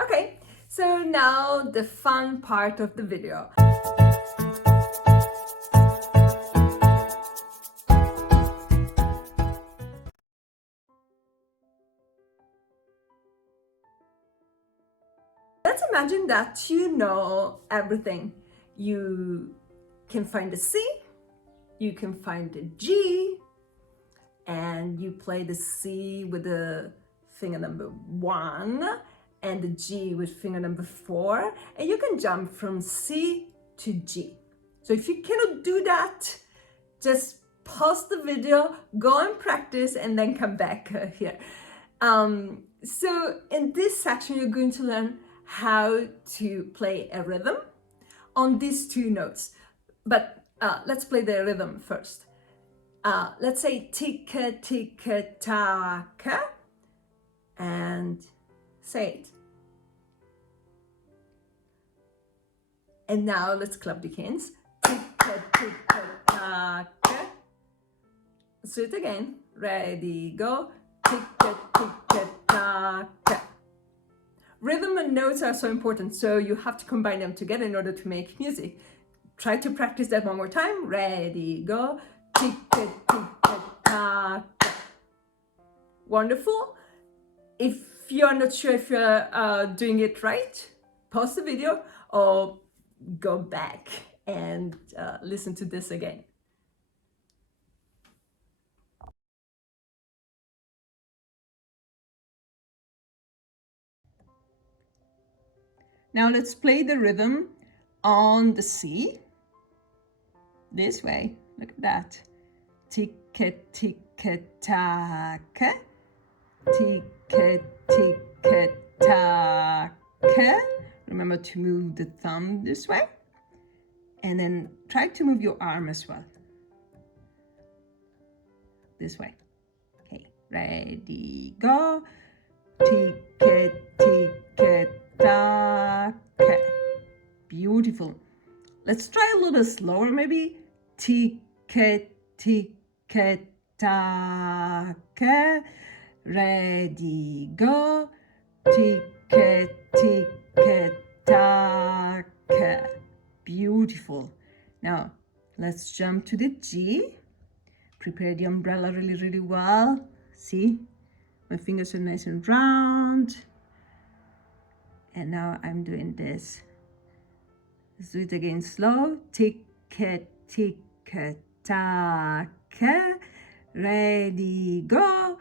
Okay, so now the fun part of the video. Let's imagine that you know everything. You can find a C, you can find a G, and you play the C with the finger number 1 and the G with finger number 4, and you can jump from C to G. So if you cannot do that, just pause the video, go and practice, and then come back here. So in this section, you're going to learn how to play a rhythm on these 2 notes. But let's play the rhythm first. Let's say ticka ticka taka, and say it. And now let's clap the hands. Ticka ticka taka. So it again. Ready, go. Ticka ticka taka. Rhythm and notes are so important, so you have to combine them together in order to make music. Try to practice that one more time. Ready, go. Ticka ticka taka. Wonderful. If you're not sure if you're doing it right, pause the video or go back and listen to this again. Now let's play the rhythm on the C. This way. Look at that. Ticka ticka taka. Ticka ticka taka. Remember to move the thumb this way. And then try to move your arm as well. This way. Okay, ready, go. Ticka ticka taka. Beautiful. Let's try a little slower maybe. Ticka ticka taka. Ready, go. Ticka ticka taka. Beautiful. Now let's jump to the G. Prepare the umbrella really, really well. See, my fingers are nice and round. And now I'm doing this. Let's do it again slow. Ticka ticka taka. Ready, go.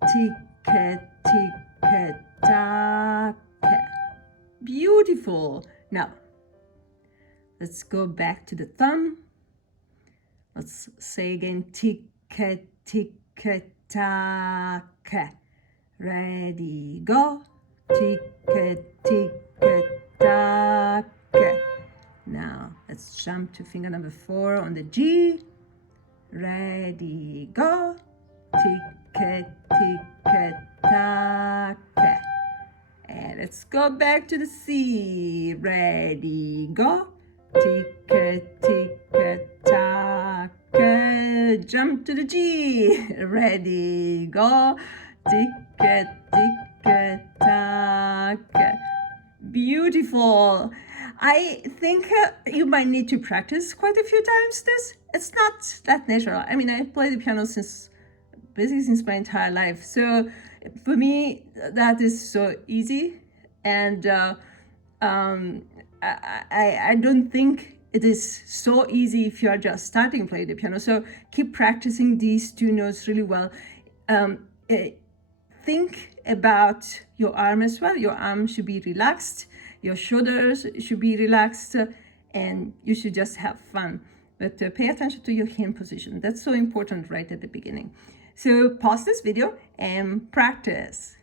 Ticka ticka taka. Beautiful. Now let's go back to the thumb. Let's say again, ticka ticka taka. Ready, go. Ticka ticka taka. Now let's jump to finger number 4 on the G. Ready, go. Ticka ticka taka. And let's go back to the C. Ready, go. Ticka ticka taka. Jump to the G. Ready, go. Ticka ticka taka. Beautiful. I think you might need to practice quite a few times this. It's not that natural. I mean, I play the piano basically since my entire life. So for me, that is so easy. And I don't think it is so easy if you are just starting playing the piano. So keep practicing these 2 notes really well. Think about your arm as well. Your arm should be relaxed. Your shoulders should be relaxed. And you should just have fun. But pay attention to your hand position. That's so important right at the beginning. So pause this video and practice.